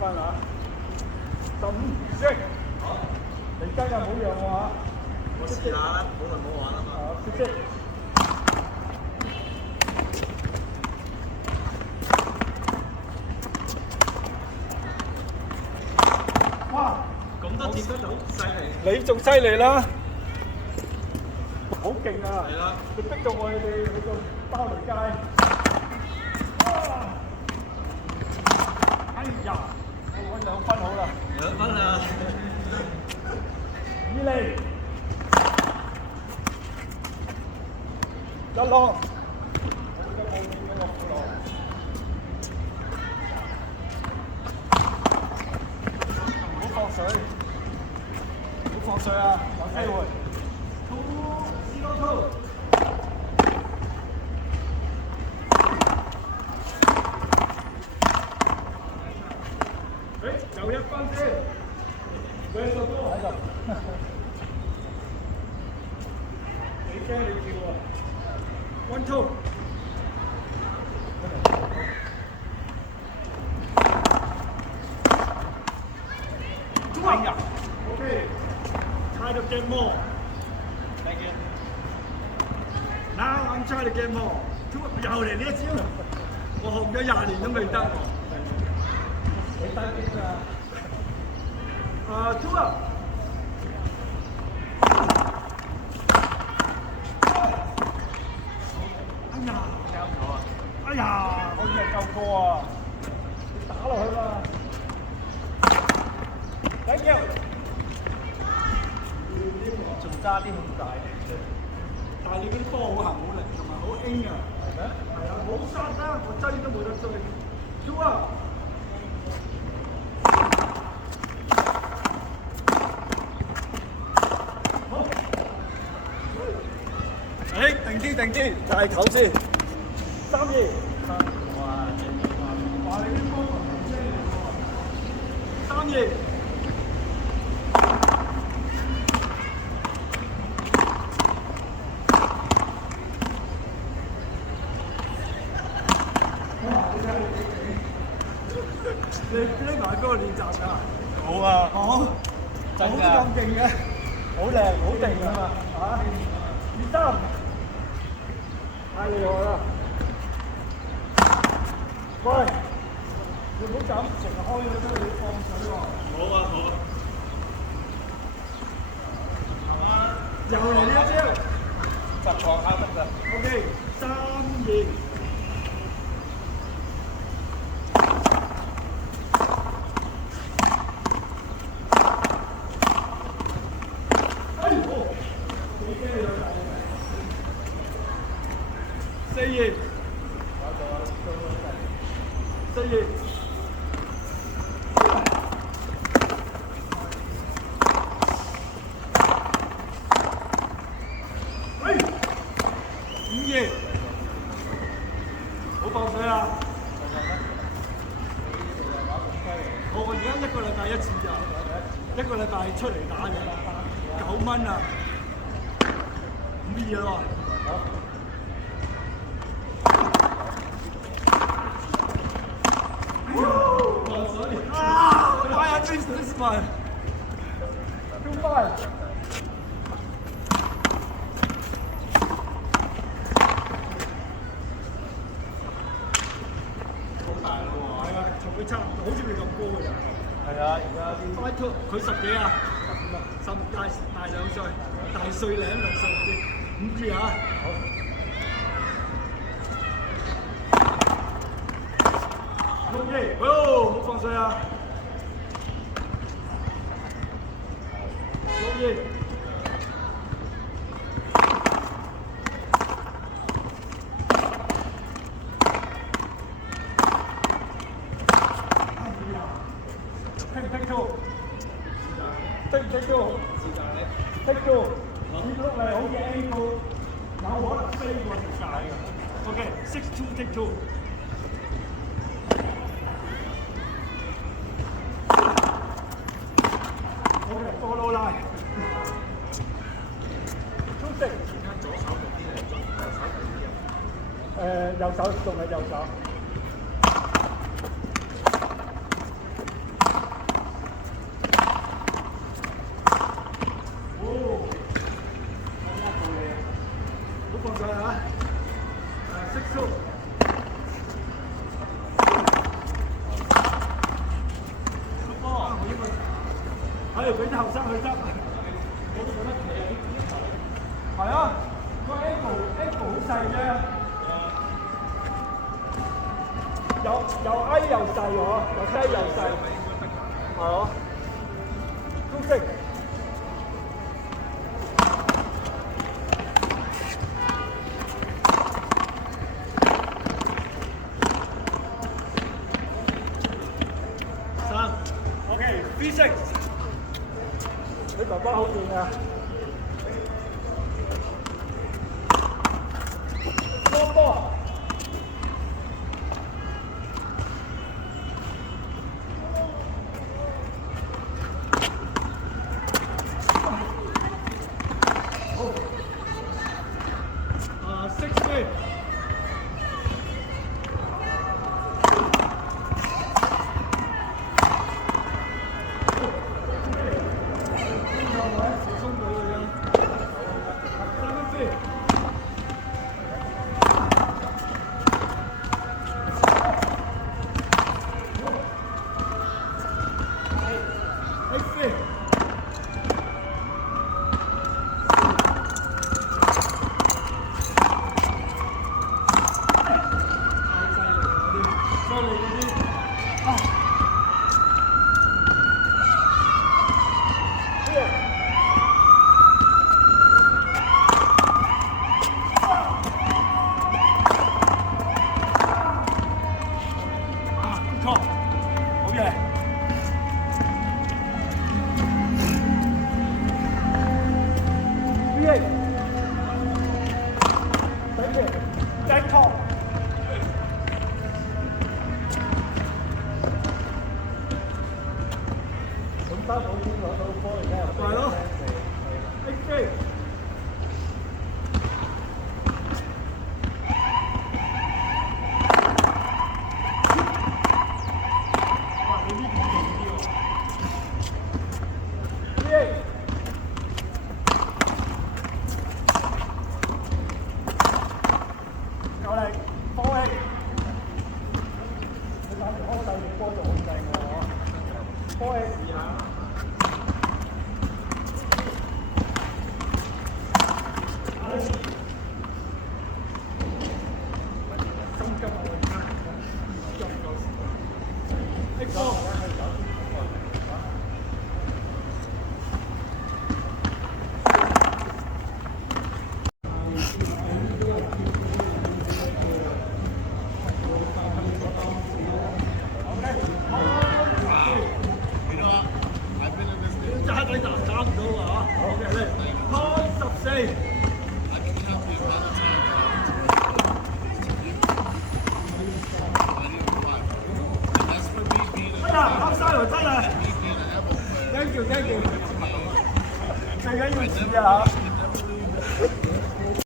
分啊，15識。好，你今日冇讓我啊！我試下啦，好耐冇玩啦嘛。識識。哇！咁多鐵都好犀利。你仲犀利啦！好勁啊！係啦，佢逼到我哋去到包圍街。哎呀！我揾2分好啦。2分啦。以嚟一浪。唔好放水，唔好放水啊！有機會。2-0-2。有1分先。佢數都喺度。你驚你叫啊 ！1-2。Okay. Try to get more. Thank you. Now I'm trying to get more. 又嚟呢一招，我學咗20年都未得喎。你得邊啊？2 up。哎呀，交咗啊！哎呀，我以為夠過啊！你打落去嘛！Thank you。仲揸啲咁大力啫，但係你嗰啲波好行好力，同埋好輕啊！係咩？係啊，好殺啦！我追都冇得追。2 up。好。定啲，就係球先。3-2。哇！話你啲波唔精喎。3-2。你拎埋俾我練習㗎？好啊！好，真㗎，咁勁嘅，好靚，好定㗎嘛嚇！2-3，太厲害啦！喂，你唔好咁成日開咗出去放水喎！好啊，好啊。又嚟呢一招，10個敲得㗎。OK， 3-2。4-2。4-2。5-2。好放水啊！我而家1個禮拜1次咋，1個禮拜出嚟打嘅，9蚊啊，5-2咯。Why I missed this one? 2-5。好大咯喎！係啊，同佢差唔多，好似你咁高㗎咋。係啊，而家啲佢10幾啊，10大2歲，大歲零2歲啲，5-2啊。6-2，哦，唔好放水啊！6-2。Take two。Take two。跌落嚟好似 angle，有可能飛過條界㗎。OK， 6-2 take two。follow line。2-6。右手仲係右手。俾啲後生去執。係啊，個 angle 好細啫。又矮又細喎，又低又細。係咯，中式。OK， V6。你爸爸好勁啊！多波。60。好嘢！V8，等嘅，再靠。咁包保先攞到波而家又係咯 ，X3。有力，放氣。你睇住開細力波就好正㗎喎，放氣試下。心急啊！夠唔夠時間？X4。揸底打唔到啊！好嘅，嚟開14。哎呀，啱晒喎，真係。Thank you，最緊要似啊！